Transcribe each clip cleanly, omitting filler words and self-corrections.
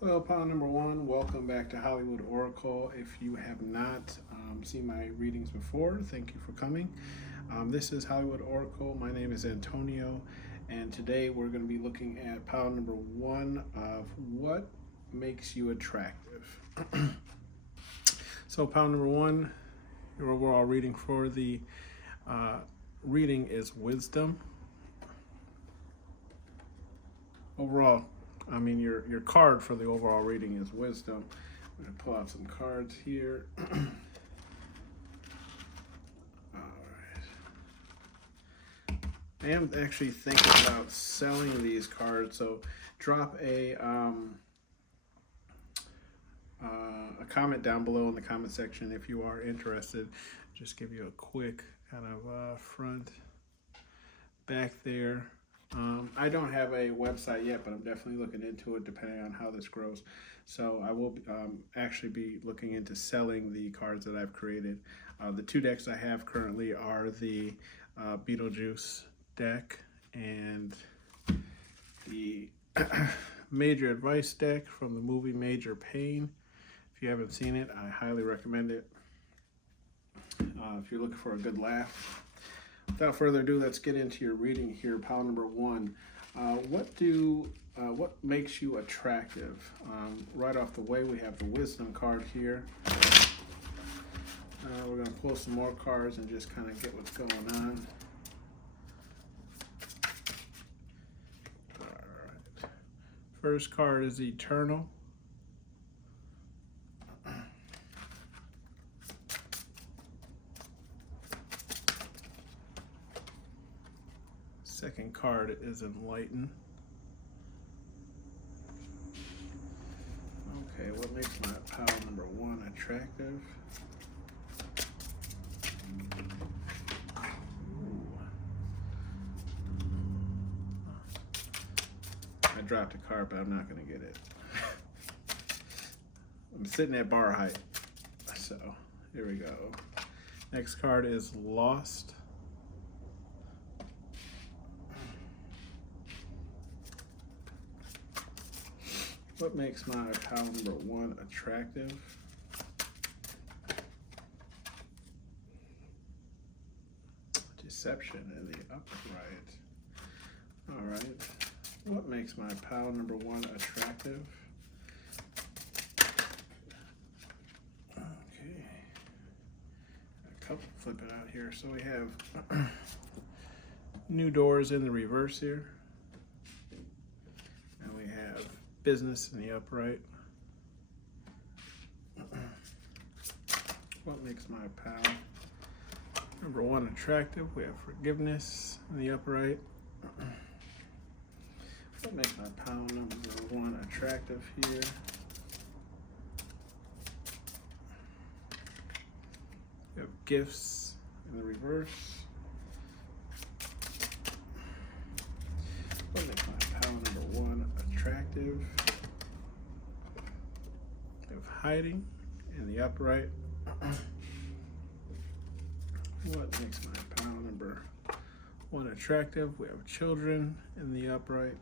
Hello, pile number one. Welcome back to Hollywood Oracle. If you have not seen my readings before, thank you for coming. This is Hollywood Oracle. My name is Antonio, and today we're going to be looking at pile number one of what makes you attractive. So, pile number one, your overall reading for the reading is wisdom. Overall, your card for the overall reading is wisdom. I'm going to pull out some cards here. All right. I am actually thinking about selling these cards, so drop a comment down below in the comment section if you are interested. Just give you a quick kind of front, back there. I don't have a website yet, but I'm definitely looking into it depending on how this grows. So I will actually be looking into selling the cards that I've created. The two decks I have currently are the Beetlejuice deck and the Major Advice deck from the movie Major Pain. If you haven't seen it, I highly recommend it. If you're looking for a good laugh. Without further ado, let's get into your reading here. Pile number one. What makes you attractive? Right off the way, we have the wisdom card here. We're going to pull some more cards and just kind of get what's going on. All right. First card is eternal. Second card is enlighten. Okay, what makes my pile number one attractive? Ooh. I dropped a card, but I'm not going to get it. I'm sitting at bar height. So, here we go. Next card is lost. What makes my pile number one attractive? Deception in the upright. All right. What makes my pile number one attractive? Okay. A couple flipping out here. So we have new doors in the reverse here. And we have business in the upright. What makes my pile number one attractive? We have forgiveness in the upright. What makes my pile number one attractive here? We have gifts in the reverse. What makes my pile number one attractive? We have hiding in the upright. What makes my pile number one attractive? We have children in the upright.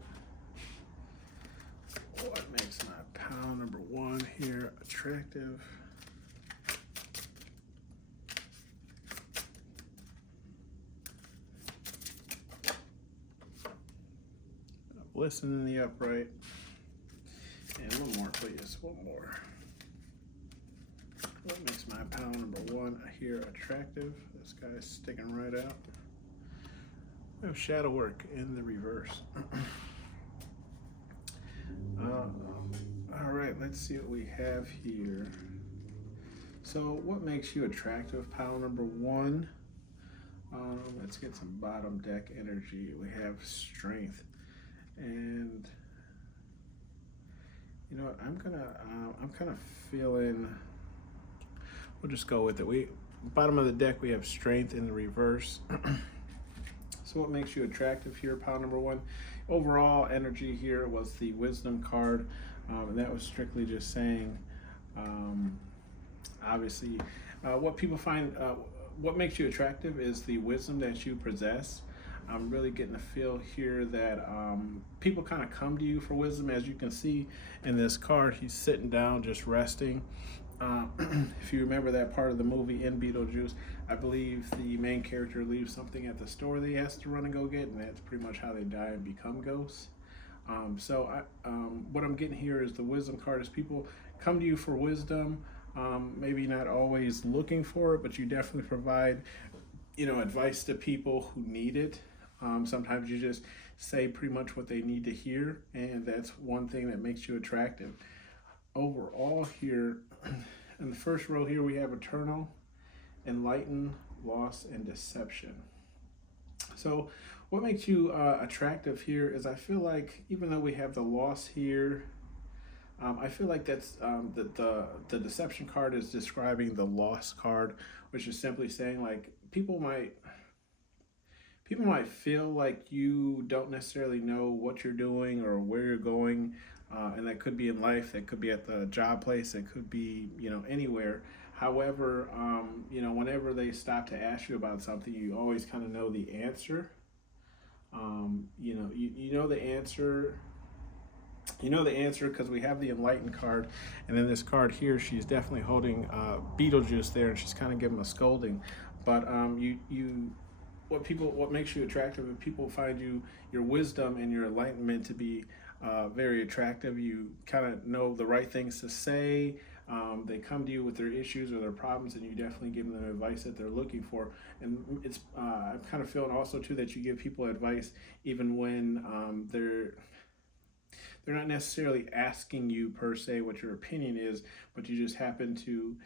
What makes my pile number one here attractive? Listen in the upright. And one more, please. One more. What makes my pile number one here attractive? This guy's sticking right out. We have shadow work in the reverse. All right, let's see what we have here. So what makes you attractive? Pile number one. Let's get some bottom deck energy. We have strength. And you know what, I'm kind of feeling, we'll just go with it. Bottom of the deck, we have strength in the reverse. So what makes you attractive here, pile number one? Overall energy here was the wisdom card, and that was strictly just saying, obviously, what people find, what makes you attractive is the wisdom that you possess. I'm really getting a feel here that people kind of come to you for wisdom. As you can see in this card, he's sitting down, just resting. If you remember that part of the movie in Beetlejuice, I believe the main character leaves something at the store that he has to run and go get, and that's pretty much how they die and become ghosts. What I'm getting here is the wisdom card is people come to you for wisdom, maybe not always looking for it, but you definitely provide, advice to people who need it. Sometimes you just say pretty much what they need to hear, and that's one thing that makes you attractive. Overall here, in the first row here, we have eternal, enlighten, loss, and deception. So what makes you attractive here is I feel like even though we have the loss here, I feel like that's the deception card is describing the loss card, which is simply saying like people might feel like you don't necessarily know what you're doing or where you're going, and that could be in life, that could be at the job place, it could be anywhere. However, whenever they stop to ask you about something, you always kind of know the answer. You know the answer. You know the answer because we have the enlightened card, and then this card here, she's definitely holding Beetlejuice there, and she's kind of giving him a scolding. But what makes you attractive is people find your wisdom and your enlightenment to be very attractive. You kind of know the right things to say. They come to you with their issues or their problems, and you definitely give them the advice that they're looking for. And it's I'm kind of feeling also too that you give people advice even when they're not necessarily asking you per se what your opinion is, but you just happen to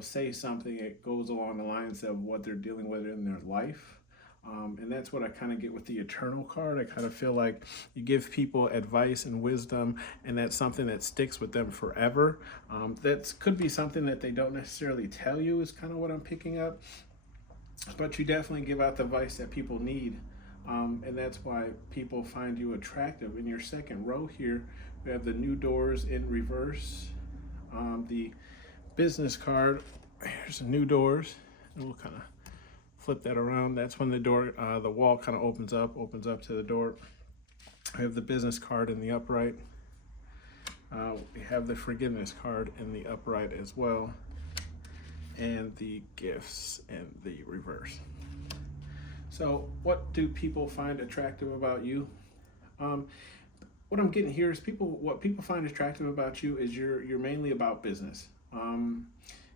say something that goes along the lines of what they're dealing with in their life. And that's what I kind of get with the eternal card. I kind of feel like you give people advice and wisdom, and that's something that sticks with them forever. That could be something that they don't necessarily tell you is kind of what I'm picking up. But you definitely give out the advice that people need. And that's why people find you attractive. In your second row here, we have the new doors in reverse. The business card, here's the new doors, and we'll kind of flip that around. That's when the door, the wall kind of opens up to the door. We have the business card in the upright. We have the forgiveness card in the upright as well, and the gifts in the reverse. So what do people find attractive about you? What I'm getting here is what people find attractive about you is you're mainly about business.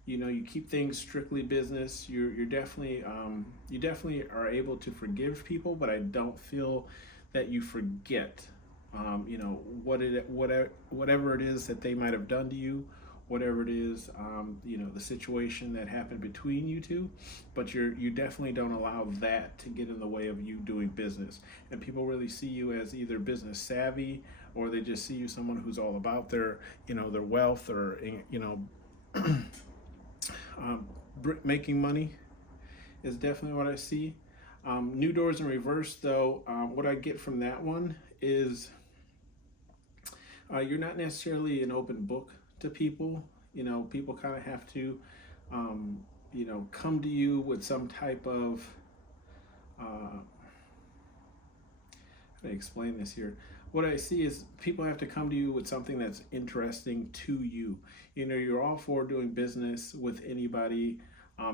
You keep things strictly business. You definitely are able to forgive people, but I don't feel that you forget, whatever it is that they might have done to you, whatever it is, the situation that happened between you two, but you definitely don't allow that to get in the way of you doing business. And people really see you as either business savvy, or they just see you someone who's all about their wealth, or making money is definitely what I see. New doors in reverse, though, what I get from that one is you're not necessarily an open book to people. People kind of have to, come to you with some type of, how do I explain this here? What I see is people have to come to you with something that's interesting to you. You're all for doing business with anybody,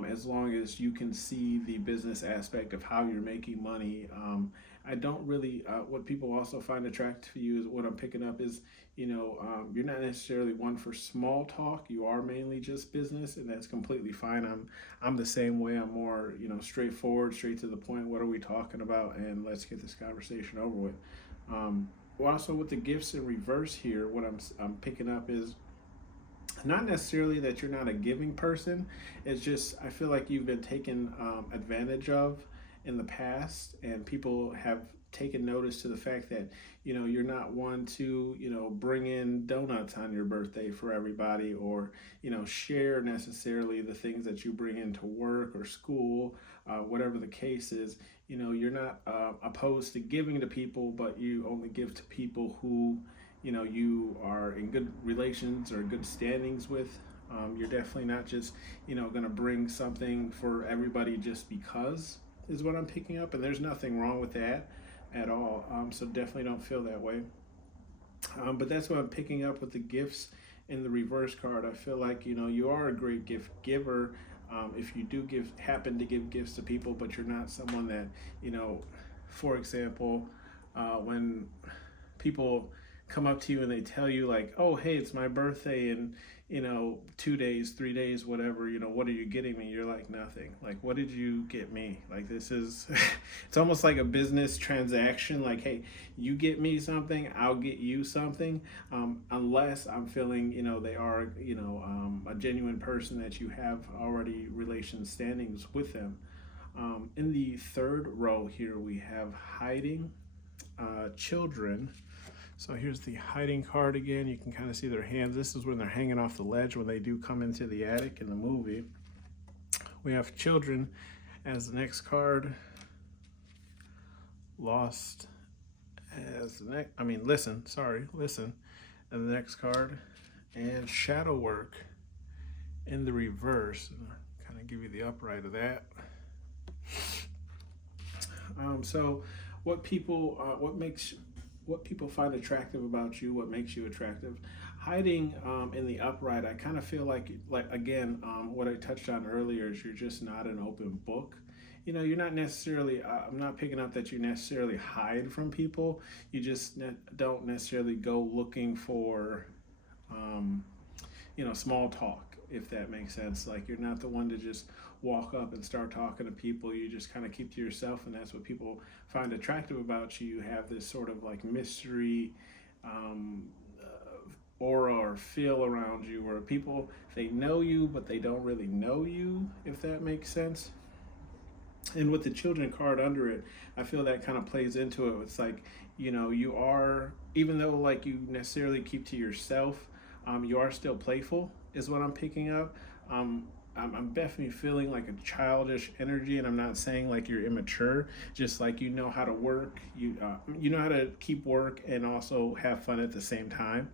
as long as you can see the business aspect of how you're making money. I don't really, what people also find attractive to you is what I'm picking up is, you're not necessarily one for small talk. You are mainly just business, and that's completely fine. I'm the same way. I'm more, straightforward, straight to the point. What are we talking about? And let's get this conversation over with. Also with the gifts in reverse here, what I'm picking up is not necessarily that you're not a giving person. It's just I feel like you've been taken advantage of in the past, and people have taken notice to the fact that, you're not one to, bring in donuts on your birthday for everybody, or, share necessarily the things that you bring into work or school, whatever the case is. You're not opposed to giving to people, but you only give to people who, you are in good relations or good standings with. You're definitely not just, going to bring something for everybody just because, is what I'm picking up. And there's nothing wrong with that at all. So definitely don't feel that way. But that's what I'm picking up with the gifts in the reverse card. I feel like, you are a great gift giver. If you do happen to give gifts to people, but you're not someone that, for example, when people come up to you and they tell you like, oh, hey, it's my birthday in 2 days, 3 days, whatever, what are you getting me? You're like, nothing. Like, what did you get me? Like, this is it's almost like a business transaction. Like, hey, you get me something, I'll get you something, unless I'm feeling, they are, a genuine person that you have already relation standings with them. In the third row here, we have hiding children. So here's the hiding card again. You can kind of see their hands. This is when they're hanging off the ledge when they do come into the attic in the movie. We have children as the next card. Lost as the next, listen as the next card. And shadow work in the reverse. Kind of give you the upright of that. So what people find attractive about you, what makes you attractive. Hiding in the upright, I kind of feel like again, what I touched on earlier is you're just not an open book. You're not necessarily, I'm not picking up that you necessarily hide from people. You just don't necessarily go looking for, small talk, if that makes sense. Like, you're not the one to just walk up and start talking to people. You just kind of keep to yourself, and that's what people find attractive about you. You have this sort of like mystery aura or feel around you, where people, they know you, but they don't really know you, if that makes sense. And with the children card under it, I feel that kind of plays into it. It's like, you are, even though like you necessarily keep to yourself, you are still playful, is what I'm picking up. I'm definitely feeling like a childish energy, and I'm not saying like you're immature, just like you know how to work, you know how to keep work and also have fun at the same time.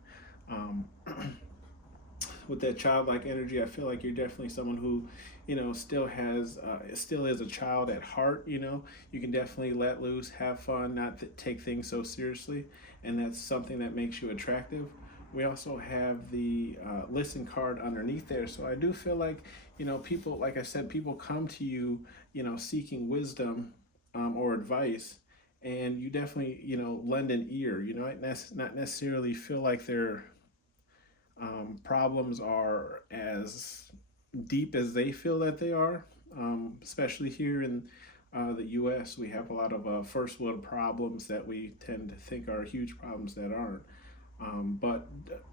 With that childlike energy, I feel like you're definitely someone who, still is a child at heart. You can definitely let loose, have fun, not take things so seriously, and that's something that makes you attractive. We also have the listen card underneath there. So I do feel like, people, like I said, people come to you, seeking wisdom or advice, and you definitely, lend an ear. Not necessarily feel like their problems are as deep as they feel that they are, especially here in the U.S. We have a lot of first world problems that we tend to think are huge problems that aren't. But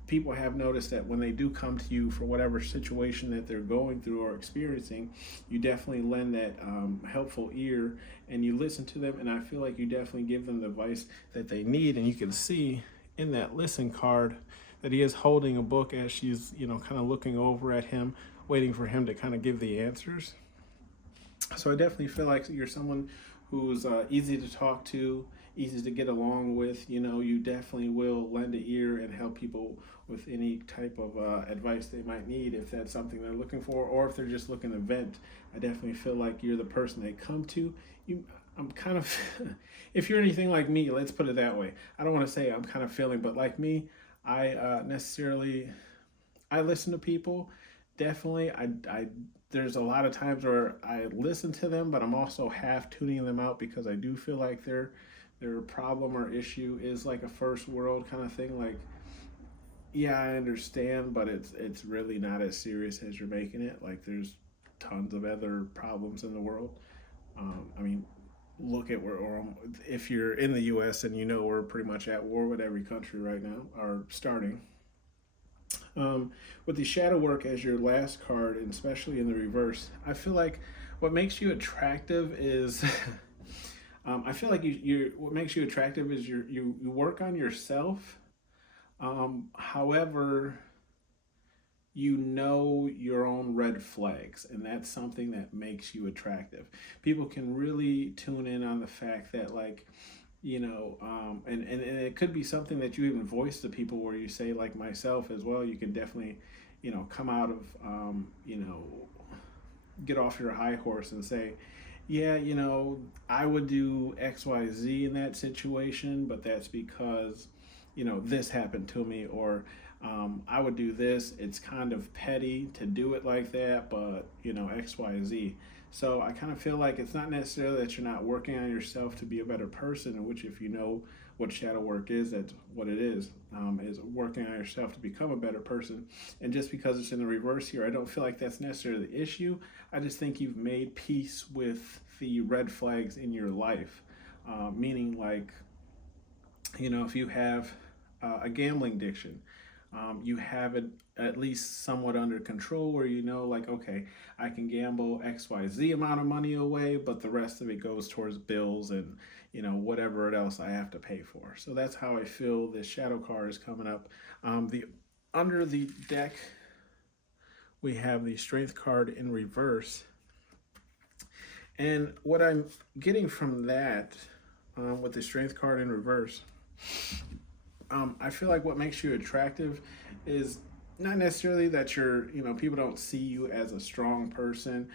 people have noticed that when they do come to you for whatever situation that they're going through or experiencing, you definitely lend that helpful ear, and you listen to them, and I feel like you definitely give them the advice that they need. And you can see in that listen card that he is holding a book as she's, kind of looking over at him, waiting for him to kind of give the answers. So I definitely feel like you're someone who's easy to talk to, easy to get along with. You definitely will lend an ear and help people with any type of advice they might need, if that's something they're looking for, or if they're just looking to vent. I definitely feel like you're the person they come to. I'm kind of, if you're anything like me, let's put it that way. I don't want to say I'm kind of feeling, but like me, I listen to people. Definitely, there's a lot of times where I listen to them, but I'm also half tuning them out, because I do feel like their problem or issue is like a first world kind of thing. Like, yeah, I understand, but it's really not as serious as you're making it. Like, there's tons of other problems in the world. Look at if you're in the U.S. and we're pretty much at war with every country right now, or starting. With the shadow work as your last card, and especially in the reverse, I feel like what makes you attractive is I feel like what makes you attractive is you work on yourself. However, you know your own red flags, and that's something that makes you attractive. People can really tune in on the fact that, like, and it could be something that you even voice to people where you say, like myself as well, you can definitely, come out of, get off your high horse and say, yeah, I would do XYZ in that situation, but that's because, this happened to me, or I would do this. It's kind of petty to do it like that, but, XYZ. So I kind of feel like it's not necessarily that you're not working on yourself to be a better person, in which, if you know what shadow work is, that's what it is working on yourself to become a better person. And just because it's in the reverse here, I don't feel like that's necessarily the issue. I just think you've made peace with the red flags in your life, meaning, like, if you have a gambling addiction, you have it at least somewhat under control, where like, okay, I can gamble XYZ amount of money away, but the rest of it goes towards bills and whatever else I have to pay for. So that's how I feel this shadow card is coming up. The under the deck, we have the strength card in reverse, and what I'm getting from that, with the strength card in reverse, I feel like what makes you attractive is not necessarily that people don't see you as a strong person,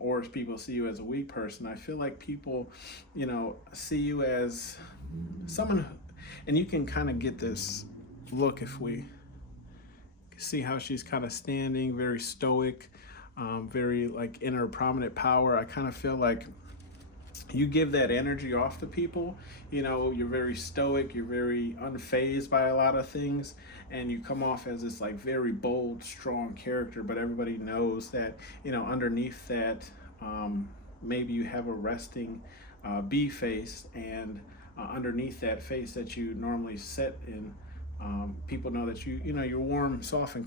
or if people see you as a weak person. I feel like people, see you as someone, and you can kind of get this look if we see how she's kind of standing, very stoic, very like inner prominent power. I kind of feel like you give that energy off to people. You're very stoic, you're very unfazed by a lot of things, and you come off as this like very bold, strong character, but everybody knows that underneath that, maybe you have a resting B face, and underneath that face that you normally set in, people know that you're warm, soft, and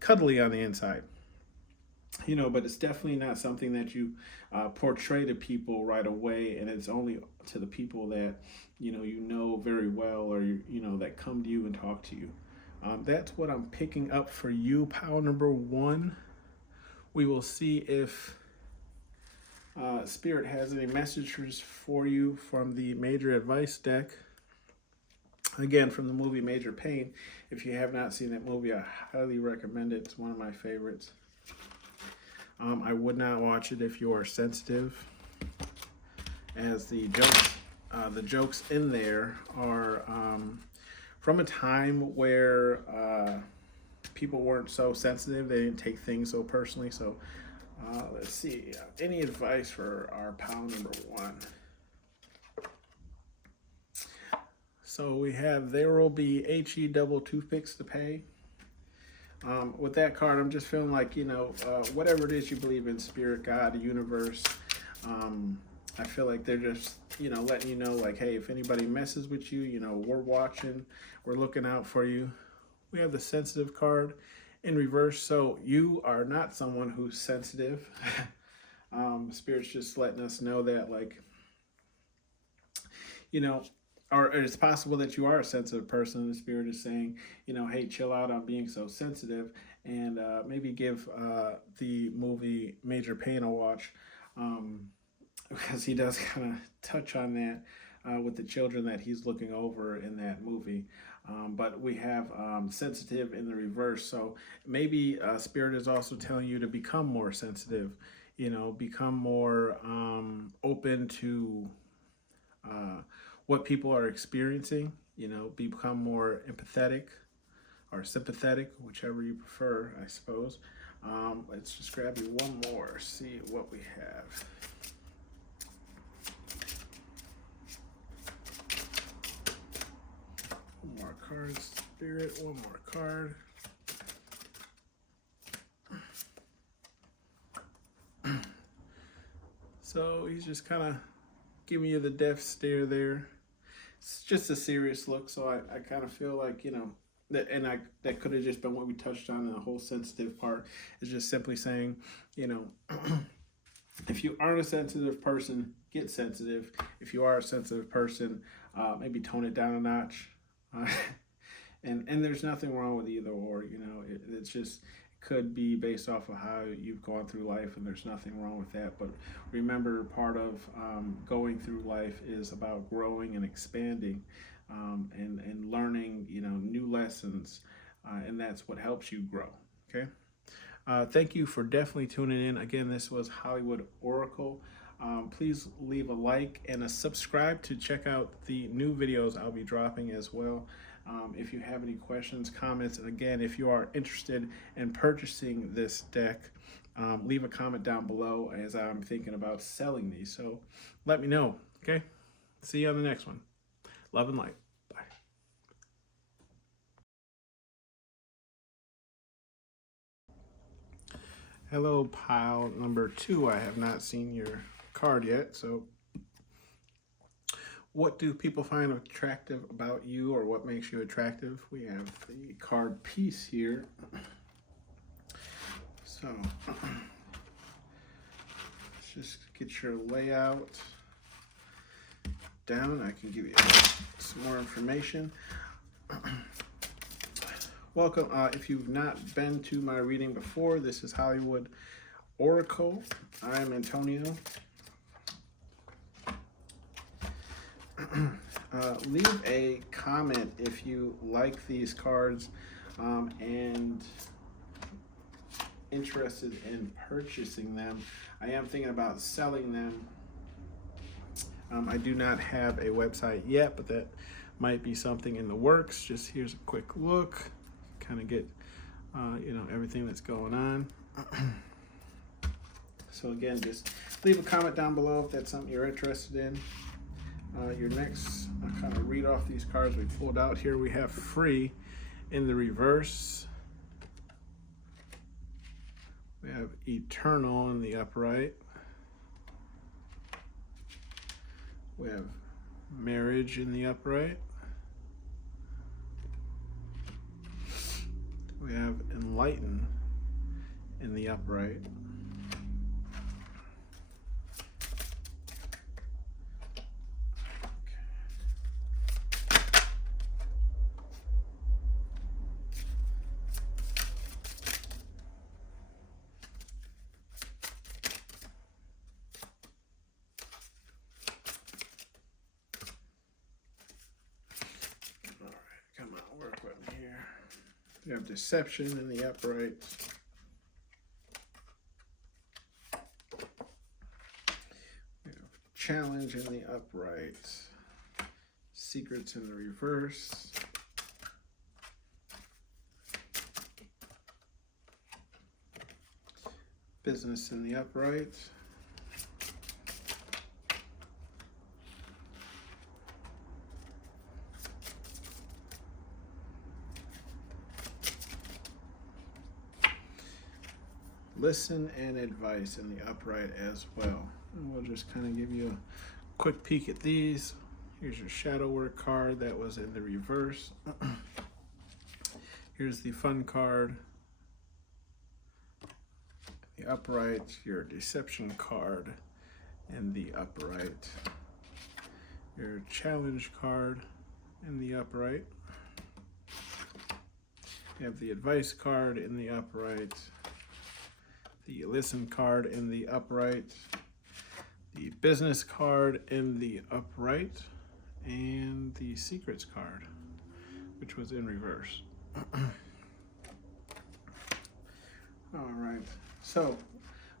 cuddly on the inside. But it's definitely not something that you portray to people right away, and it's only to the people that very well, or that come to you and talk to you. That's what I'm picking up for you, pile number one. We will see if Spirit has any messages for you from the Major Advice deck. Again, from the movie Major Pain. If you have not seen that movie, I highly recommend it. It's one of my favorites. I would not watch it if you are sensitive, as the jokes in there are from a time where people weren't so sensitive. They didn't take things so personally. So let's see. Any advice for our pile number one? So we have, there will be HE double toothpicks to pay. With that card, I'm just feeling like, whatever it is you believe in, spirit, God, the universe, I feel like they're just, letting you know, like, hey, if anybody messes with you, we're watching, we're looking out for you. We have the sensitive card in reverse. So you are not someone who's sensitive. Spirit's just letting us know that, like, or it's possible that you are a sensitive person. The Spirit is saying, hey, chill out on being so sensitive, and maybe give the movie Major Pain a watch, because he does kind of touch on that with the children that he's looking over in that movie. But we have sensitive in the reverse. So maybe Spirit is also telling you to become more sensitive, become more open to what people are experiencing, become more empathetic or sympathetic, whichever you prefer, I suppose. Let's just grab you one more, see what we have. One more card, Spirit, one more card. So he's just kind of giving you the death stare there. It's just a serious look, so I kind of feel like, that could have just been what we touched on in the whole sensitive part, is just simply saying, If you aren't a sensitive person, get sensitive. If you are a sensitive person, maybe tone it down a notch. Uh, and there's nothing wrong with either or. It's just could be based off of how you've gone through life, and there's nothing wrong with that. But remember, part of going through life is about growing and expanding, and learning, new lessons, and that's what helps you grow. Okay. Thank you for definitely tuning in. Again, this was Hollywood Oracle. Please leave a like and a subscribe to check out the new videos I'll be dropping as well. If you have any questions, comments, and again, if you are interested in purchasing this deck, leave a comment down below, as I'm thinking about selling these. So let me know, okay? See you on the next one. Love and light. Bye. Hello, pile number 2. I have not seen your card yet, so what do people find attractive about you, or what makes you attractive? We have the card piece here. So let's just get your layout down. I can give you some more information. Welcome. If you've not been to my reading before, this is Hollywood Oracle. I'm Antonio. Leave a comment if you like these cards and interested in purchasing them. I am thinking about selling them. I do not have a website yet, but that might be something in the works. Just here's a quick look, kind of get everything that's going on. So again, just leave a comment down below if that's something you're interested in. Your next, I'll kind of read off these cards we pulled out here. We have Free in the reverse. We have Eternal in the upright. We have Marriage in the upright. We have Enlighten in the upright. Work with me here. We have Deception in the upright. We have Challenge in the upright. Secrets in the reverse. Business in the upright. Listen and Advice in the upright as well. And we'll just kind of give you a quick peek at these. Here's your Shadow Work card that was in the reverse. Here's the Fun card. The upright, your Deception card in the upright. Your Challenge card in the upright. You have the Advice card in the upright. The Listen card in the upright, the Business card in the upright, and the Secrets card, which was in reverse. All right, so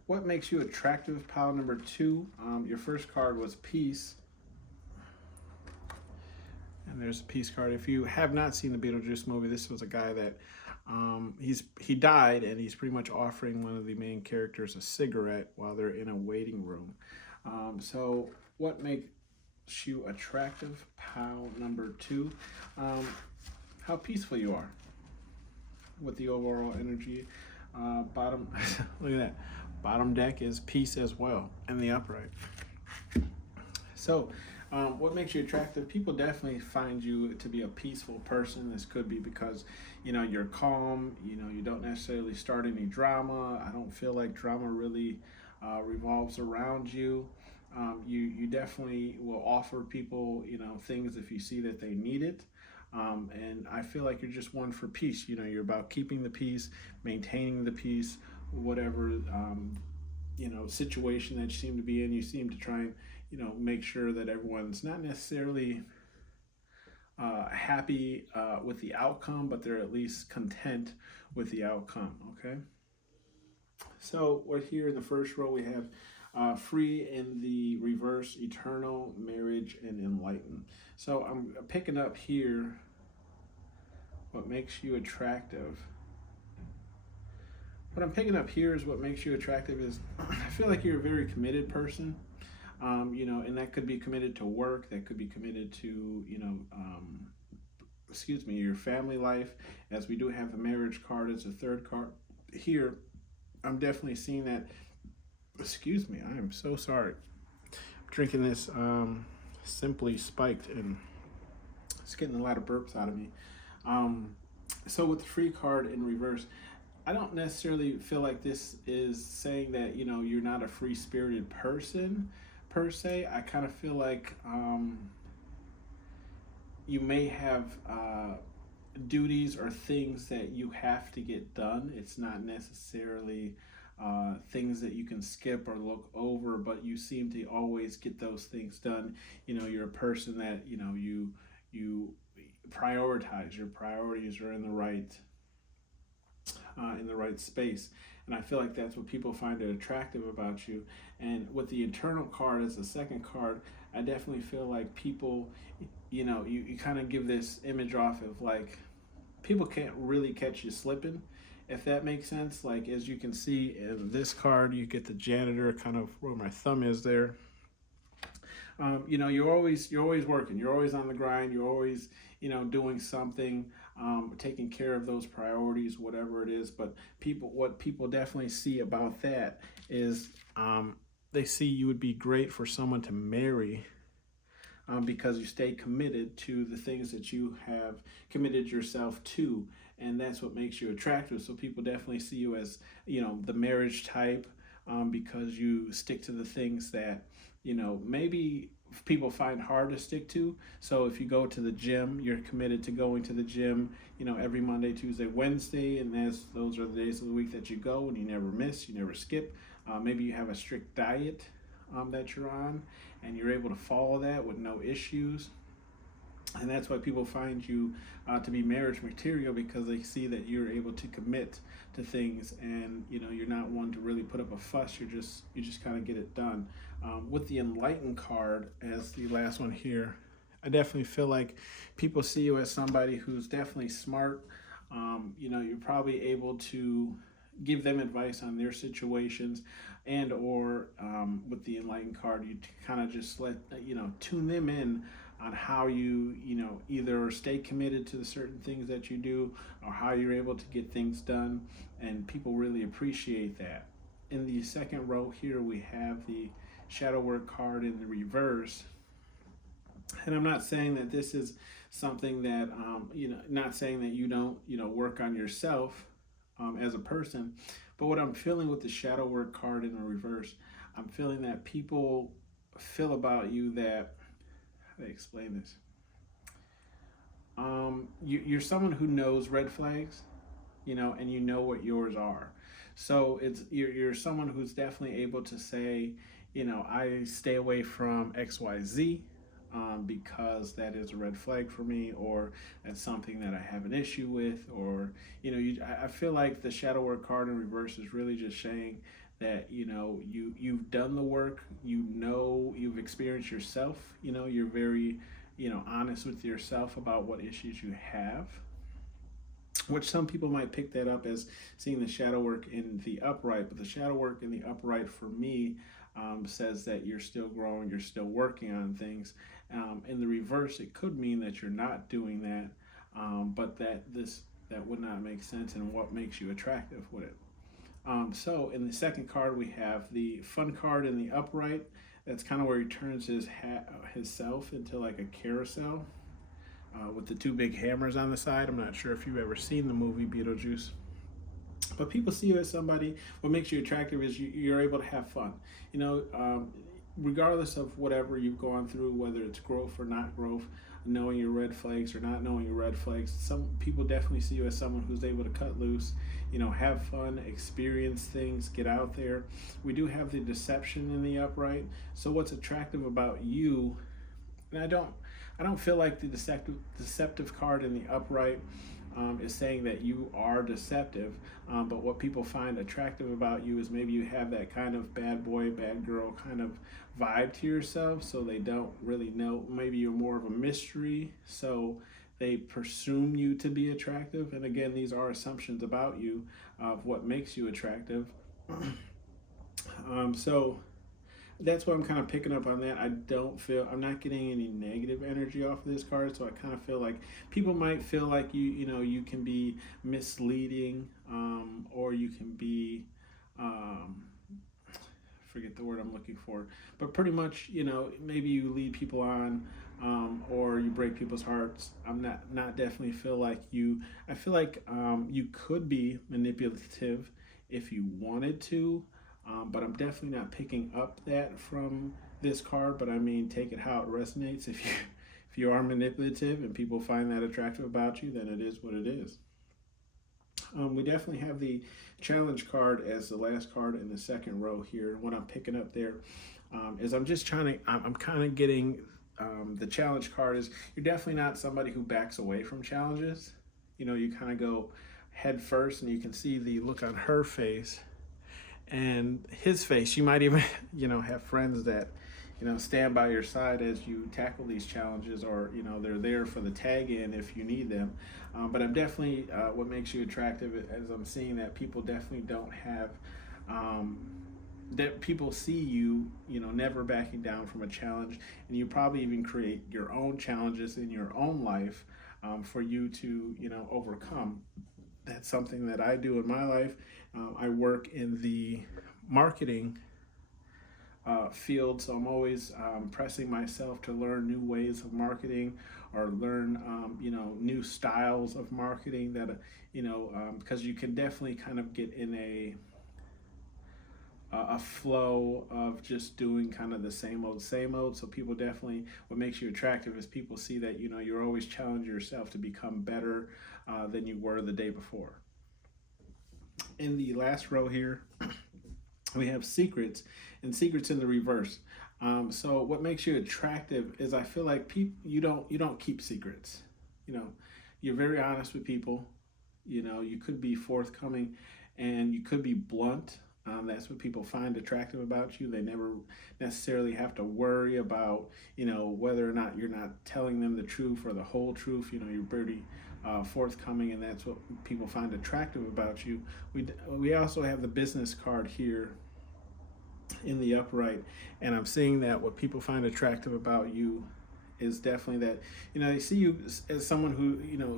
what makes you attractive, pile number 2? Your first card was Peace. And there's a Peace card. If you have not seen the Beetlejuice movie, this was a guy that he died, and he's pretty much offering one of the main characters a cigarette while they're in a waiting room. So what makes you attractive, pile number 2? How peaceful you are with the overall energy. Bottom, look at that. Bottom deck is Peace as well in the upright. So what makes you attractive? People definitely find you to be a peaceful person. This could be because, you're calm, you don't necessarily start any drama. I don't feel like drama really revolves around you. You definitely will offer people, things if you see that they need it. And I feel like you're just one for peace. You're about keeping the peace, maintaining the peace, whatever, situation that you seem to be in. You seem to try and, make sure that everyone's not necessarily happy with the outcome, but they're at least content with the outcome. Okay. So we're here in the first row. We have free, in the reverse, eternal, marriage, and enlightened. So I'm picking up here what makes you attractive. What I'm picking up here is what makes you attractive is I feel like you're a very committed person. And that could be committed to work, that could be committed to, your family life, as we do have the marriage card as a third card here. I'm definitely seeing that. Excuse me, I am so sorry. I'm drinking this Simply Spiked, and it's getting a lot of burps out of me. So with the free card in reverse, I don't necessarily feel like this is saying that, you're not a free-spirited person per se. I kind of feel like you may have duties or things that you have to get done. It's not necessarily things that you can skip or look over, but you seem to always get those things done. You're a person that, you prioritize. Your priorities are in the right space. And I feel like that's what people find attractive about you. And with the eternal card as the second card, I definitely feel like people, you kind of give this image off of like people can't really catch you slipping, if that makes sense. Like, as you can see in this card, you get the janitor, kind of where my thumb is there. You're always working. You're always on the grind. You're always, doing something, taking care of those priorities, whatever it is. But what people definitely see about that is they see you would be great for someone to marry, because you stay committed to the things that you have committed yourself to, and that's what makes you attractive. So people definitely see you as, the marriage type, because you stick to the things that, maybe people find hard to stick to. So if you go to the gym, you're committed to going to the gym, every Monday, Tuesday, Wednesday, and those are the days of the week that you go, and you never miss, you never skip. Maybe you have a strict diet that you're on, and you're able to follow that with no issues. And that's why people find you to be marriage material, because they see that you're able to commit to things, and you're not one to really put up a fuss. You just kind of get it done. With the enlightened card as the last one here, I definitely feel like people see you as somebody who's definitely smart. You're probably able to give them advice on their situations, and or with the enlightened card, you kind of just tune them in on how you either stay committed to the certain things that you do, or how you're able to get things done, and people really appreciate that. In the second row here, we have the shadow work card in the reverse. And I'm not saying that this is something that not saying that you don't work on yourself as a person, but what I'm feeling with the shadow work card in the reverse, I'm feeling that people feel about you that, how do I explain this? You're someone who knows red flags, and you know what yours are. So you're someone who's definitely able to say, I stay away from XYZ because that is a red flag for me, or that's something that I have an issue with, or I feel like the shadow work card in reverse is really just saying that you've done the work, you've experienced yourself, you're very honest with yourself about what issues you have, which some people might pick that up as seeing the shadow work in the upright. But the shadow work in the upright for me says that you're still growing, you're still working on things. In the reverse, it could mean that you're not doing that, but that would not make sense, and what makes you attractive with it. So in the second card, we have the fun card in the upright. That's kind of where he turns his self into like a carousel with the two big hammers on the side. I'm not sure if you've ever seen the movie Beetlejuice, But people see you as somebody. What makes you attractive is you're able to have fun. You know, regardless of whatever you've gone through, whether it's growth or not growth, knowing your red flags or not knowing your red flags, some people definitely see you as someone who's able to cut loose, you know, have fun, experience things, get out there. We do have the deception in the upright. So what's attractive about you? And I don't feel like the deceptive card in the upright is saying that you are deceptive. But what people find attractive about you is maybe you have that kind of bad boy, bad girl kind of vibe to yourself. So they don't really know. Maybe you're more of a mystery. So they presume you to be attractive. And again, these are assumptions about you of what makes you attractive. So that's why I'm kind of picking up on that. I'm not getting any negative energy off of this card, so I kind of feel like people might feel like you can be misleading, or you can be, forget the word I'm looking for, but pretty much, maybe you lead people on, or you break people's hearts. I'm not definitely feel like you. I feel like you could be manipulative if you wanted to. But I'm definitely not picking up that from this card. But I mean, take it how it resonates. If you are manipulative and people find that attractive about you, then it is what it is. We definitely have the challenge card as the last card in the second row here. What I'm picking up there is I'm kind of getting the challenge card is you're definitely not somebody who backs away from challenges. You kind of go head first, and you can see the look on her face and his face. You might even have friends that stand by your side as you tackle these challenges, or they're there for the tag in if you need them. But I'm definitely what makes you attractive, as I'm seeing that people definitely don't have that people see you never backing down from a challenge, and you probably even create your own challenges in your own life for you to overcome. That's something that I do in my life. I work in the marketing field, so I'm always pressing myself to learn new ways of marketing, or learn new styles of marketing that because you can definitely kind of get in a flow of just doing kind of the same old. So people definitely, what makes you attractive is people see that you're always challenging yourself to become better than you were the day before. In the last row here, we have secrets, and secrets in the reverse. So what makes you attractive is I feel like you don't keep secrets. You're very honest with people. You could be forthcoming, and you could be blunt. That's what people find attractive about you. They never necessarily have to worry about whether or not you're not telling them the truth or the whole truth. You're pretty forthcoming, and that's what people find attractive about you. We also have the business card here in the upright, and I'm seeing that what people find attractive about you is definitely that they see you as someone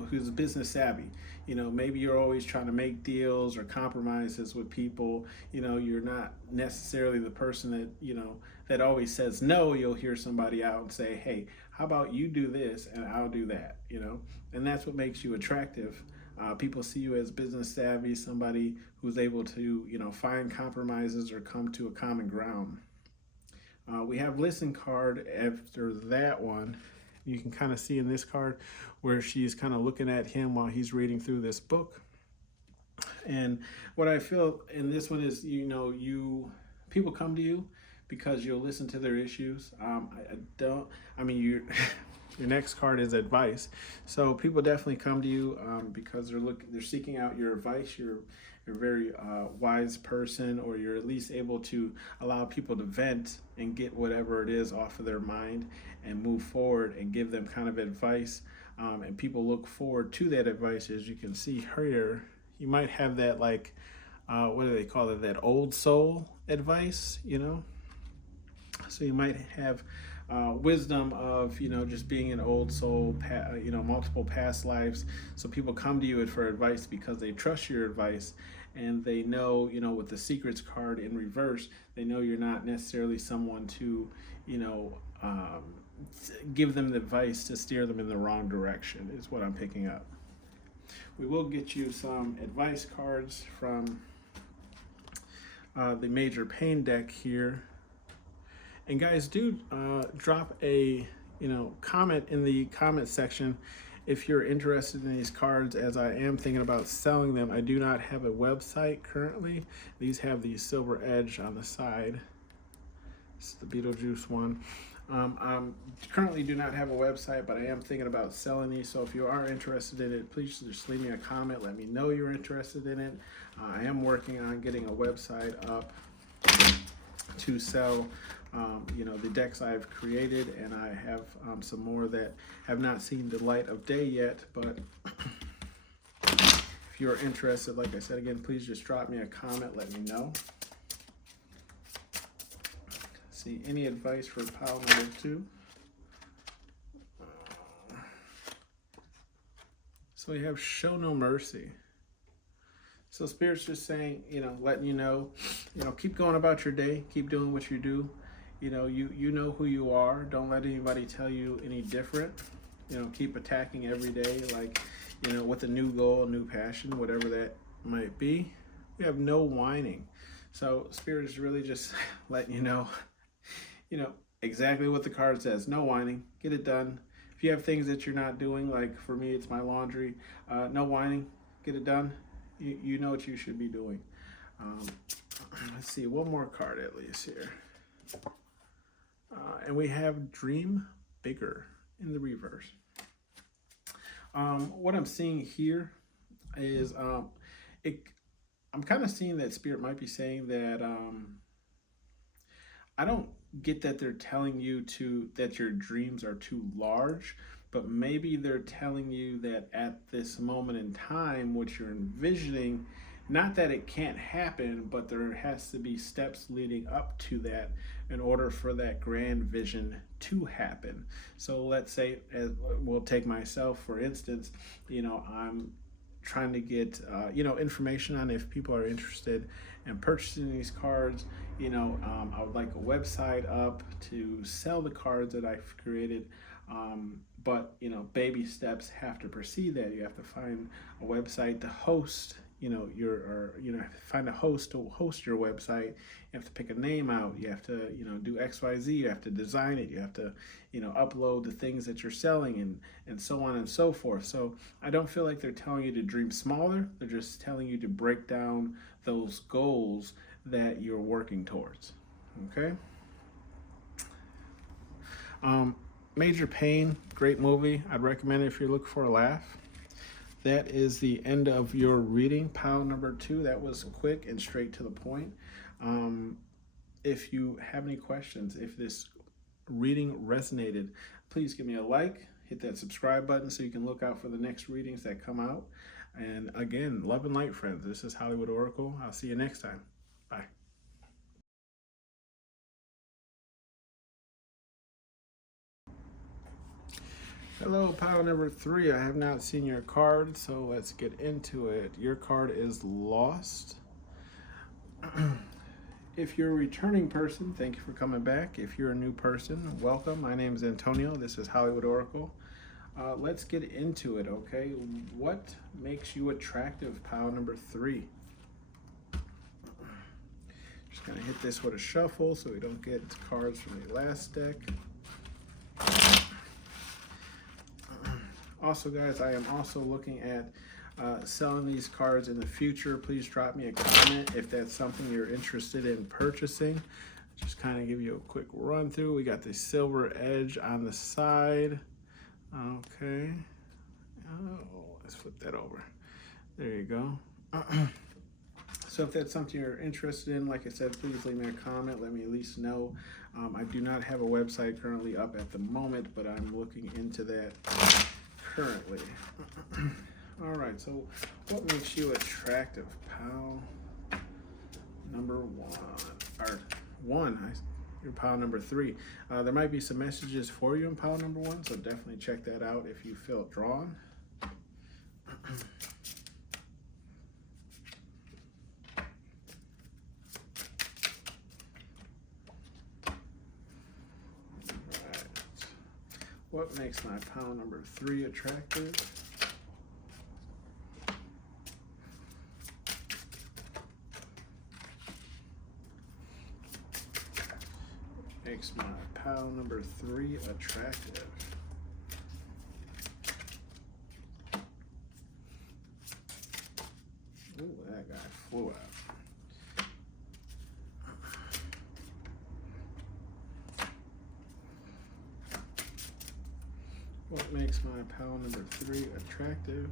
who's business savvy. Maybe you're always trying to make deals or compromises with people. You're not necessarily the person that that always says no. You'll hear somebody out and say, hey, how about you do this and I'll do that. And that's what makes you attractive. People see you as business savvy, somebody who's able to find compromises or come to a common ground. We have listen card after that one. You can kind of see in this card where she's kind of looking at him while he's reading through this book. And what I feel in this one is, people come to you because you'll listen to their issues. Your next card is advice. So people definitely come to you because they're seeking out your advice. You're a very wise person, or you're at least able to allow people to vent and get whatever it is off of their mind and move forward and give them kind of advice. And people look forward to that advice. As you can see here, you might have that what do they call it? That old soul advice, So you might have wisdom of just being an old soul, multiple past lives. So people come to you for advice because they trust your advice, and they know with the secrets card in reverse, they know you're not necessarily someone to give them the advice to steer them in the wrong direction, is what I'm picking up. we will get you some advice cards from the Major Pain deck here. And guys, do drop a comment in the comment section if you're interested in these cards, as I am thinking about selling them. I do not have a website currently. These have the silver edge on the side. This is the Beetlejuice one. I currently do not have a website, but I am thinking about selling these. So if you are interested in it, please just leave me a comment. Let me know you're interested in it. I am working on getting a website up to sell the decks I've created, and I have some more that have not seen the light of day yet. But if you're interested, like I said again, please just drop me a comment. Let me know. See, any advice for pile number 2? So we have show no mercy. So Spirit's just saying, letting you know, keep going about your day, keep doing what you do. You know who you are. Don't let anybody tell you any different. Keep attacking every day, like, with a new goal, a new passion, whatever that might be. We have no whining. So Spirit is really just letting you know, exactly what the card says. No whining. Get it done. If you have things that you're not doing, like for me, it's my laundry. No whining. Get it done. You know what you should be doing. Let's see, one more card at least here. And we have Dream Bigger in the reverse. What I'm seeing here is I'm kind of seeing that Spirit might be saying that I don't get that they're telling you that your dreams are too large, but maybe they're telling you that at this moment in time, what you're envisioning, not that it can't happen, but there has to be steps leading up to that in order for that grand vision to happen. So let's say, we'll take myself for instance, I'm trying to get information on if people are interested in purchasing these cards. I would like a website up to sell the cards that I've created. But baby steps have to precede that. You have to find a website to host find a host to host your website. You have to pick a name out. You have to do XYZ. You have to design it. You have to upload the things that you're selling, and so on and so forth. So I don't feel like they're telling you to dream smaller. They're just telling you to break down those goals that you're working towards. Okay. Major Pain, great movie. I'd recommend it if you're looking for a laugh. That is the end of your reading, pile number 2. That was quick and straight to the point. If you have any questions, if this reading resonated, please give me a like, hit that subscribe button so you can look out for the next readings that come out. And again, love and light, friends. This is Hollywood Oracle. I'll see you next time. Bye. Hello, pile number 3. I have not seen your card, so let's get into it. Your card is Lost. If you're a returning person, thank you for coming back. If you're a new person, welcome. My name is Antonio. This is Hollywood Oracle. Let's get into it, okay? What makes you attractive, pile number 3? Just gonna hit this with a shuffle so we don't get cards from the last deck. Also, guys, I am also looking at selling these cards in the future. Please drop me a comment if that's something you're interested in purchasing. Just kind of give you a quick run through. We got the silver edge on the side. Okay. Oh, let's flip that over. There you go. So if that's something you're interested in, like I said, please leave me a comment. Let me at least know. I do not have a website currently up at the moment, but I'm looking into that currently. All right, so what makes you attractive, pal? Number 1, you're pile number 3. There might be some messages for you in pile number 1, so definitely check that out if you feel drawn. What makes my pile number 3 attractive? makes my pile number 3 attractive? Ooh, that guy flew out. What makes my pile number 3 attractive?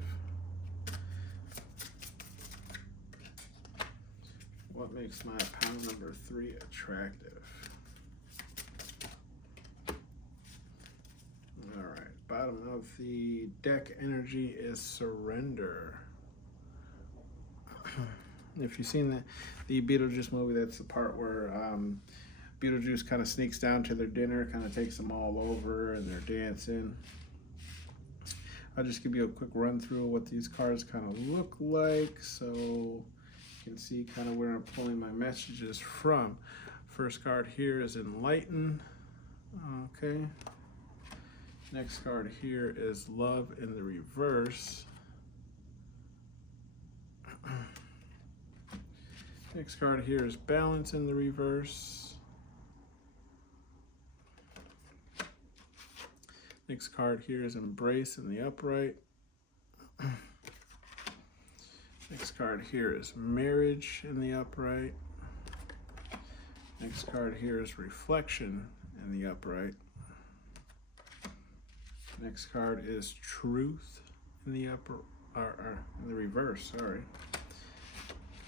What makes my pile number 3 attractive? All right, bottom of the deck energy is surrender. If you've seen the Beetlejuice movie, that's the part where Beetlejuice kind of sneaks down to their dinner, kind of takes them all over, and they're dancing. I'll just give you a quick run through of what these cards kind of look like, so you can see kind of where I'm pulling my messages from. First card here is Enlighten. Okay. Next card here is Love in the reverse. Next card here is Balance in the reverse. Next card here is Embrace in the upright. Next card here is Marriage in the upright. Next card here is Reflection in the upright. Next card is Truth in the in the reverse, sorry.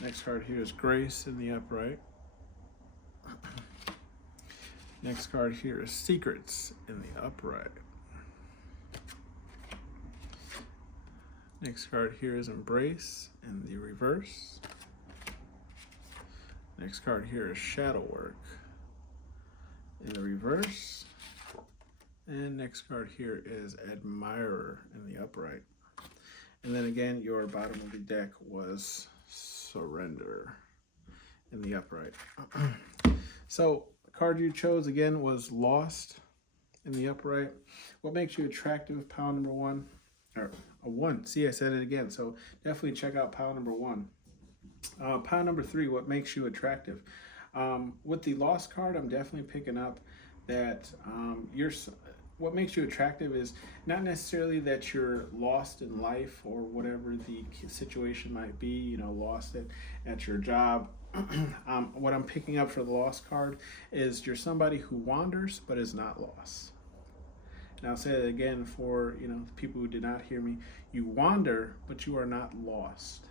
Next card here is Grace in the upright. Next card here is Secrets in the upright. Next card here is Embrace in the reverse. Next card here is Shadow Work in the reverse. And next card here is Admirer in the upright. And then again, your bottom of the deck was Surrender in the upright. So the card you chose again was Lost in the upright. What makes you attractive? Pile number 1, or a 1. See, I said it again. So definitely check out pile number 1. Pile number 3, what makes you attractive? With the Lost card, I'm definitely picking up that what makes you attractive is not necessarily that you're lost in life or whatever the situation might be, you know, lost at your job. What I'm picking up for the Lost card is you're somebody who wanders but is not lost. And I'll say it again for, you know, the people who did not hear me. You wander, but you are not lost.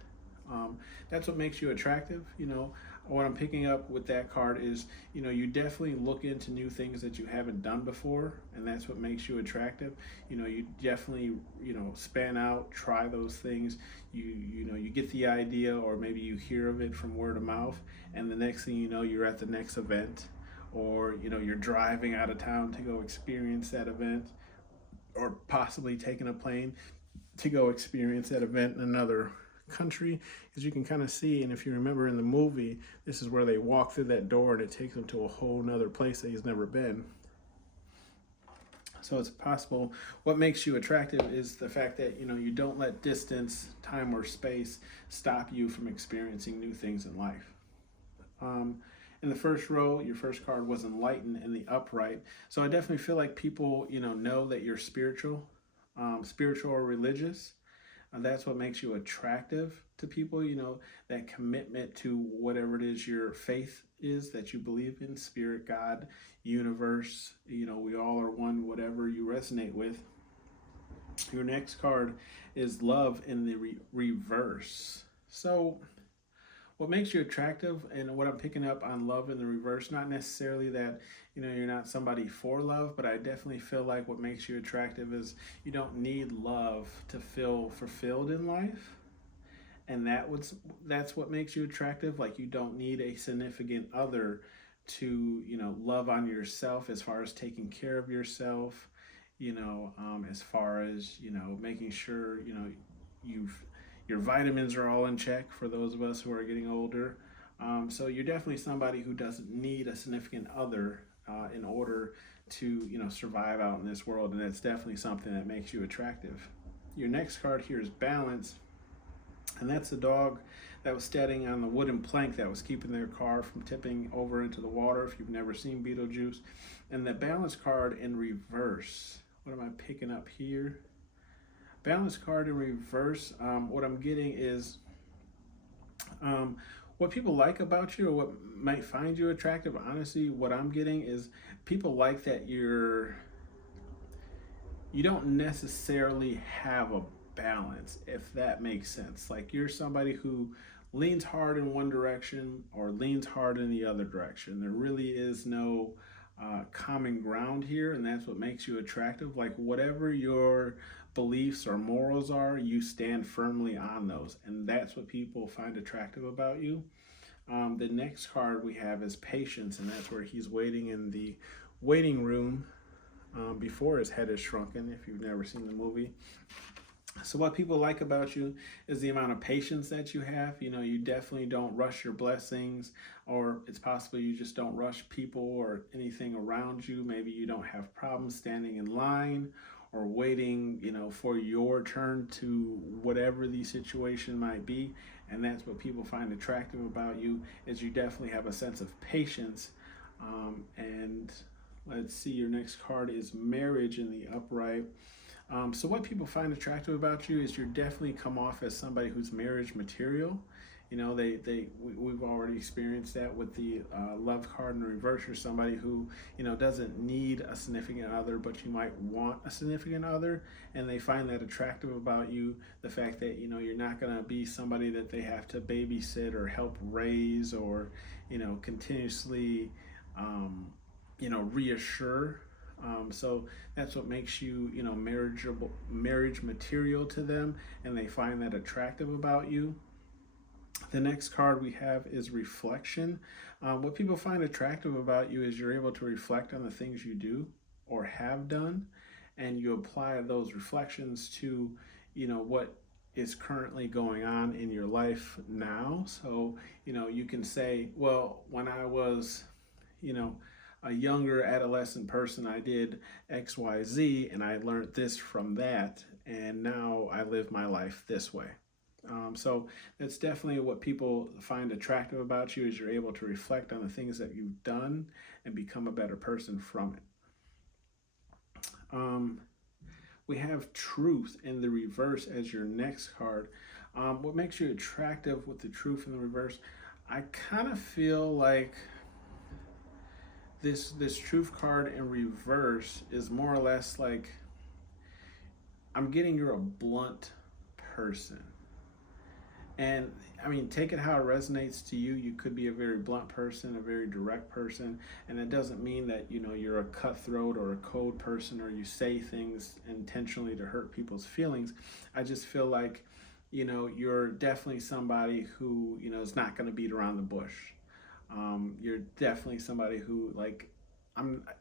That's what makes you attractive. You know, what I'm picking up with that card is, you know, you definitely look into new things that you haven't done before, and that's what makes you attractive. You know, you definitely, you know, span out, try those things. You know, you get the idea, or maybe you hear of it from word of mouth, and the next thing you know, you're at the next event, or, you know, you're driving out of town to go experience that event, or possibly taking a plane to go experience that event in another country, as you can kind of see. And if you remember in the movie, this is where they walk through that door and it takes them to a whole nother place that he's never been. So it's possible. What makes you attractive is the fact that, you know, you don't let distance, time, or space stop you from experiencing new things in life. In the first row, your first card was Enlighten in the upright. So I definitely feel like people, you know that you're spiritual or religious. That's what makes you attractive to people, you know, that commitment to whatever it is your faith is that you believe in, spirit, God, universe, you know, we all are one, whatever you resonate with. Your next card is Love in the reverse. So what makes you attractive, and what I'm picking up on Love in the reverse, not necessarily that, you know, you're not somebody for love, but I definitely feel like what makes you attractive is you don't need love to feel fulfilled in life. And that's what makes you attractive. Like, you don't need a significant other to, you know, love on yourself, as far as taking care of yourself, you know, as far as, you know, making sure, you know, your vitamins are all in check for those of us who are getting older. So you're definitely somebody who doesn't need a significant other in order to, you know, survive out in this world. And that's definitely something that makes you attractive. Your next card here is Balance. And that's the dog that was standing on the wooden plank that was keeping their car from tipping over into the water, if you've never seen Beetlejuice. And the balance card in reverse. What am I picking up here? Balance card in reverse. What I'm getting is what people like about you or what might find you attractive. Honestly, what I'm getting is people like that you don't necessarily have a balance, if that makes sense. Like you're somebody who leans hard in one direction or leans hard in the other direction. There really is no common ground here, and that's what makes you attractive. Like whatever your beliefs or morals are, you stand firmly on those, and that's what people find attractive about you. The next card we have is patience, and that's where he's waiting in the waiting room before his head is shrunken, if you've never seen the movie. So what people like about you is the amount of patience that you have. You know, you definitely don't rush your blessings, or it's possible you just don't rush people or anything around you. Maybe you don't have problems standing in line or waiting, you know, for your turn to whatever the situation might be. And that's what people find attractive about you, is you definitely have a sense of patience. And let's see, your next card is marriage in the upright. So what people find attractive about you is you definitely come off as somebody who's marriage material. You know, we've already experienced that with the love card in the reverse. You're somebody who, you know, doesn't need a significant other, but you might want a significant other, and they find that attractive about you. The fact that, you know, you're not going to be somebody that they have to babysit or help raise or, you know, continuously, you know, reassure. So that's what makes you, you know, marriage material to them, and they find that attractive about you. The next card we have is reflection. What people find attractive about you is you're able to reflect on the things you do or have done, and you apply those reflections to, you know, what is currently going on in your life now. So, you know, you can say, well, when I was, you know, a younger adolescent person, I did XYZ and I learned this from that, and now I live my life this way. So that's definitely what people find attractive about you, is you're able to reflect on the things that you've done and become a better person from it. We have truth in the reverse as your next card. What makes you attractive with the truth in the reverse? I kind of feel like this truth card in reverse is more or less like, I'm getting you're a blunt person. And I mean, take it how it resonates to you. You could be a very blunt person, a very direct person, and it doesn't mean that, you know, you're a cutthroat or a cold person or you say things intentionally to hurt people's feelings. I just feel like, you know, you're definitely somebody who, you know, is not going to beat around the bush. You're definitely somebody who, like,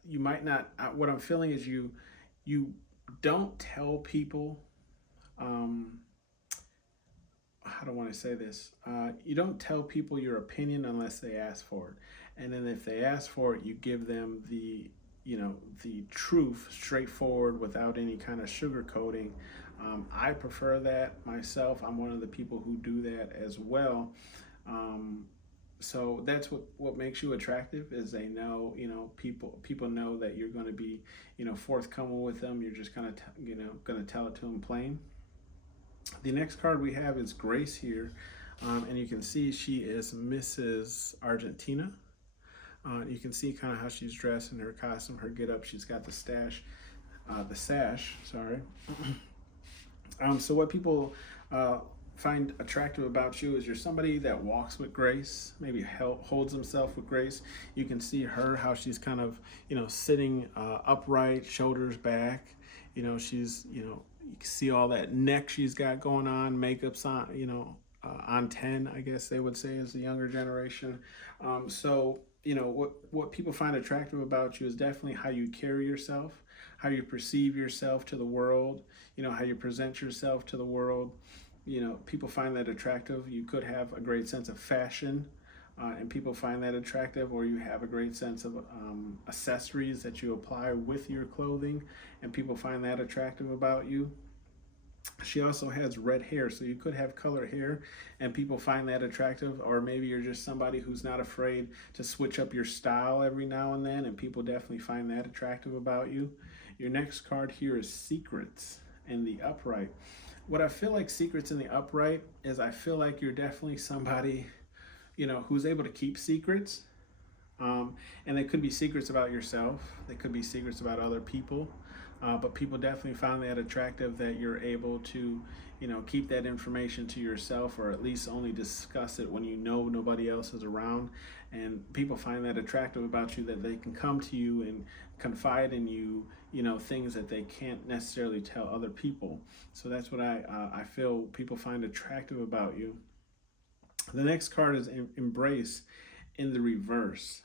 you might not. What I'm feeling is you don't tell people. How do I want to say this? You don't tell people your opinion unless they ask for it, and then if they ask for it, you give them the, you know, the truth, straightforward, without any kind of sugarcoating. I prefer that myself. I'm one of the people who do that as well. So that's what makes you attractive, is they know, you know, people know that you're going to be, you know, forthcoming with them. You're just kind of you know, going to tell it to them plain. The next card we have is Grace here, and you can see she is Mrs. Argentina. You can see kind of how she's dressed in her costume, her get up. She's got the sash. Sorry. So what people find attractive about you is you're somebody that walks with grace, maybe holds himself with grace. You can see her, how she's kind of, you know, sitting upright, shoulders back. You know, she's, you know, you can see all that neck she's got going on, makeup's on, you know, on 10, I guess they would say, as the younger generation. So, you know, what people find attractive about you is definitely how you carry yourself, how you perceive yourself to the world, you know, how you present yourself to the world. You know, people find that attractive. You could have a great sense of fashion, and people find that attractive, or you have a great sense of accessories that you apply with your clothing, and people find that attractive about you. She also has red hair, so you could have color hair and people find that attractive, or maybe you're just somebody who's not afraid to switch up your style every now and then, and people definitely find that attractive about you. Your next card here is secrets in the upright. What I feel like secrets in the upright is I feel like you're definitely somebody, who's able to keep secrets. And they could be secrets about yourself, they could be secrets about other people, but people definitely find that attractive that you're able to, keep that information to yourself, or at least only discuss it when you know nobody else is around. And people find that attractive about you, that they can come to you and confide in you, things that they can't necessarily tell other people. So that's what I feel people find attractive about you. The next card is embrace in the reverse.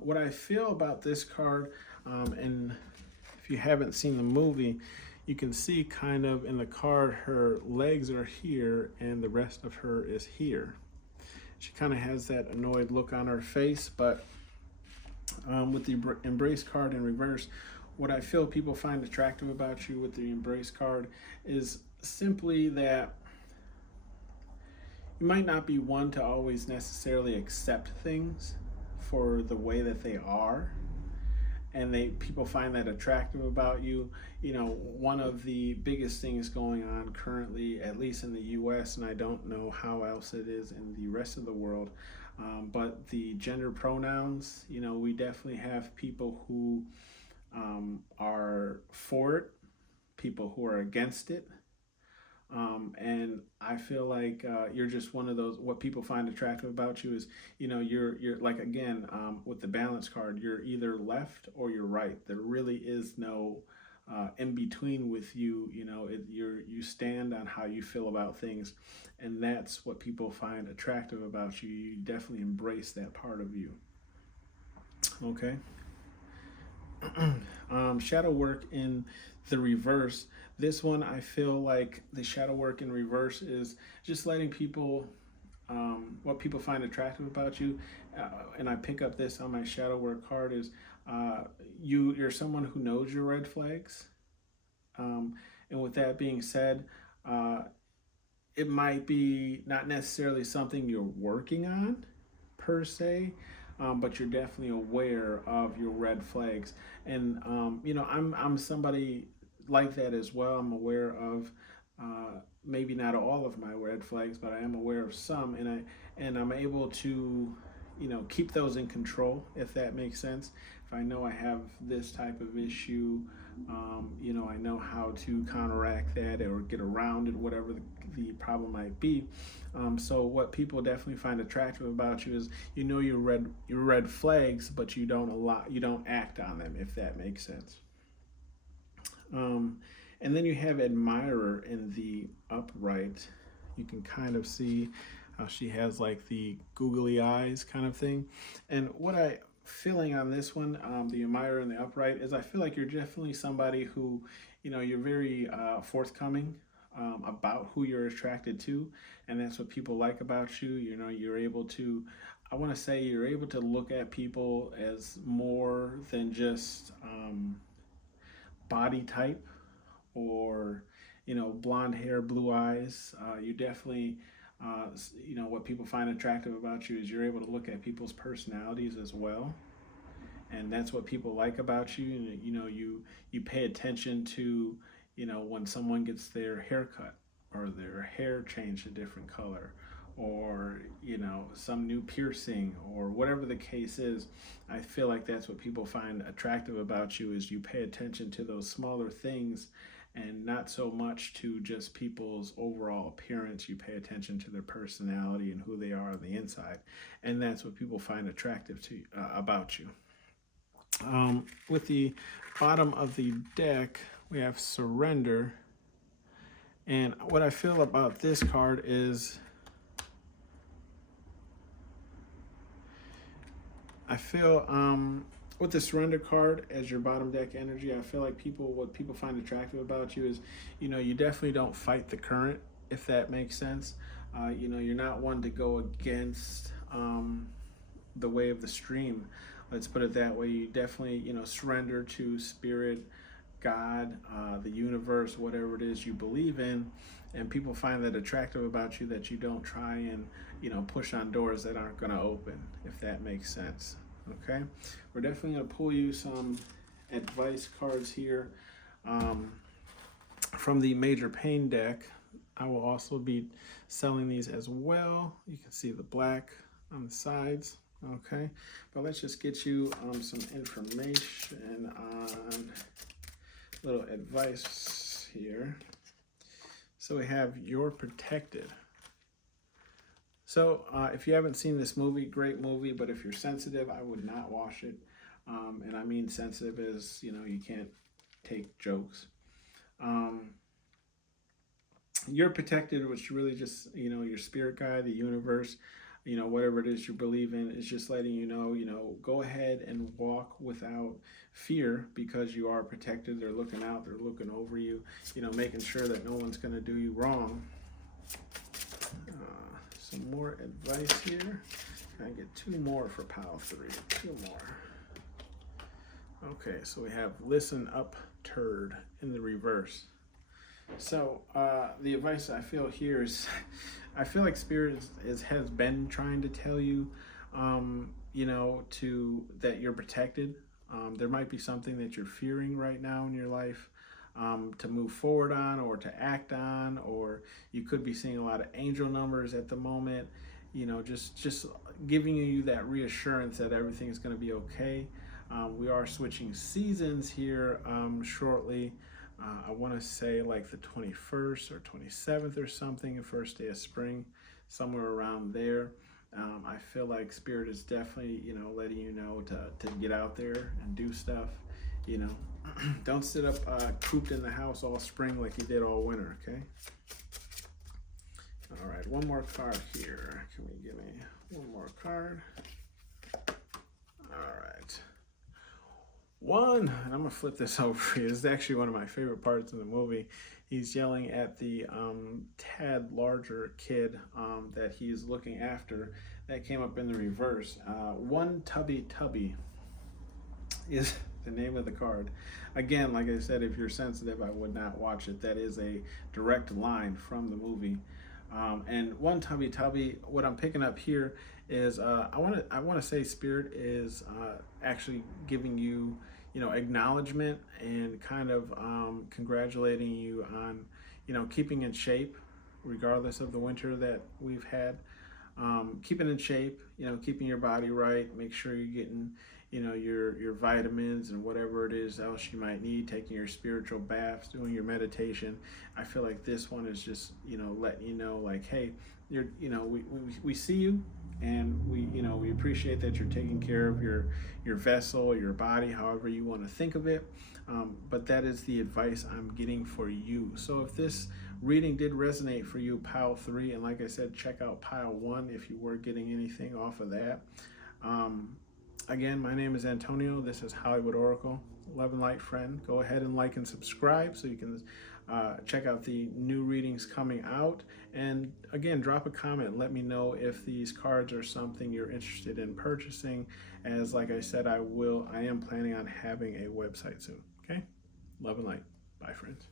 What I feel about this card, and if you haven't seen the movie, you can see kind of in the card her legs are here and the rest of her is here. She kind of has that annoyed look on her face, but with the embrace card in reverse, what I feel people find attractive about you with the embrace card is simply that you might not be one to always necessarily accept things for the way that they are, and people find that attractive about you. One of the biggest things going on currently, at least in the US, and I don't know how else it is in the rest of the world, but the gender pronouns, we definitely have people who are for it, people who are against it. And I feel like you're just one of those. What people find attractive about you is, you're like, again, with the balance card, you're either left or you're right. There really is no in between with you. You stand on how you feel about things, and that's what people find attractive about you. You definitely embrace that part of you. Okay. Shadow work in the reverse. This one, I feel like the shadow work in reverse is just letting people, what people find attractive about you. And I pick up this on my shadow work card is you're someone who knows your red flags. And with that being said, it might be not necessarily something you're working on per se, but you're definitely aware of your red flags. And I'm somebody like that as well. I'm aware of maybe not all of my red flags, but I am aware of some, and I'm able to keep those in control, if that makes sense. If I know I have this type of issue, I know how to counteract that or get around it, whatever the problem might be. So what people definitely find attractive about you is your red flags, but you don't act on them, if that makes sense. And then you have admirer in the upright. You can kind of see how she has like the googly eyes kind of thing. And what I feeling on this one, the admirer in the upright, is I feel like you're definitely somebody who, you're very forthcoming about who you're attracted to, and that's what people like about you. You're able to, I want to say, you're able to look at people as more than just body type or blonde hair, blue eyes. You definitely what people find attractive about you is you're able to look at people's personalities as well, and that's what people like about you. You pay attention to when someone gets their hair cut or their hair changed a different color, or some new piercing, or whatever the case is. I feel like that's what people find attractive about you, is you pay attention to those smaller things and not so much to just people's overall appearance. You pay attention to their personality and who they are on the inside, and that's what people find attractive to about you. With the bottom of the deck, we have surrender, and what I feel about this card is I feel with the surrender card as your bottom deck energy, I feel like what people find attractive about you is, you definitely don't fight the current, if that makes sense. You're not one to go against the way of the stream. Let's put it that way. You definitely, surrender to spirit, God, the universe, whatever it is you believe in, and people find that attractive about you, that you don't try and, push on doors that aren't going to open, if that makes sense. Okay, we're definitely going to pull you some advice cards here from the Major Pain deck. I will also be selling these as well. You can see the black on the sides. Okay, but let's just get you some information on little advice here. So we have You're Protected. So if you haven't seen this movie, great movie, but if you're sensitive, I would not watch it. And I mean sensitive as, you can't take jokes. You're protected, which really just, your spirit guide, the universe, whatever it is you believe in, is just letting you know, go ahead and walk without fear, because you are protected. They're looking out, they're looking over you, making sure that no one's going to do you wrong. Some more advice here. Can I get 2 more for pile 3? 2 more. Okay, so we have listen up, turd, in the reverse. So the advice I feel here is, I feel like Spirit has been trying to tell you, that you're protected. There might be something that you're fearing right now in your life to move forward on, or to act on, or you could be seeing a lot of angel numbers at the moment. Just giving you that reassurance that everything's going to be okay. We are switching seasons here shortly. I want to say like the 21st or 27th or something, the first day of spring, somewhere around there. I feel like Spirit is definitely, letting you know to get out there and do stuff. Don't sit up cooped in the house all spring like you did all winter, okay? All right, one more card here. Can we give me one more card? All right. And I'm gonna flip this over for you. This is actually one of my favorite parts of the movie. He's yelling at the tad larger kid that he's looking after. That came up in the reverse. One Tubby Tubby is the name of the card. Again, like I said, if you're sensitive, I would not watch it. That is a direct line from the movie. And One Tubby Tubby, what I'm picking up here is I want to say Spirit is actually giving you, acknowledgement and kind of congratulating you on, keeping in shape regardless of the winter that we've had. Keeping in shape, keeping your body right, make sure you're getting, your vitamins and whatever it is else you might need, taking your spiritual baths, doing your meditation. I feel like this one is just, letting you know, like, hey, we see you, and we appreciate that you're taking care of your vessel, your body, however you want to think of it. But that is the advice I'm getting for you. So if this reading did resonate for you, pile 3, and like I said, check out pile 1 if you were getting anything off of that. Again, my name is Antonio. This is Hollywood Oracle. Love and light, friend. Go ahead and like and subscribe so you can check out the new readings coming out. And again, drop a comment. Let me know if these cards are something you're interested in purchasing. As like I said, I am planning on having a website soon. Okay? Love and light. Bye, friends.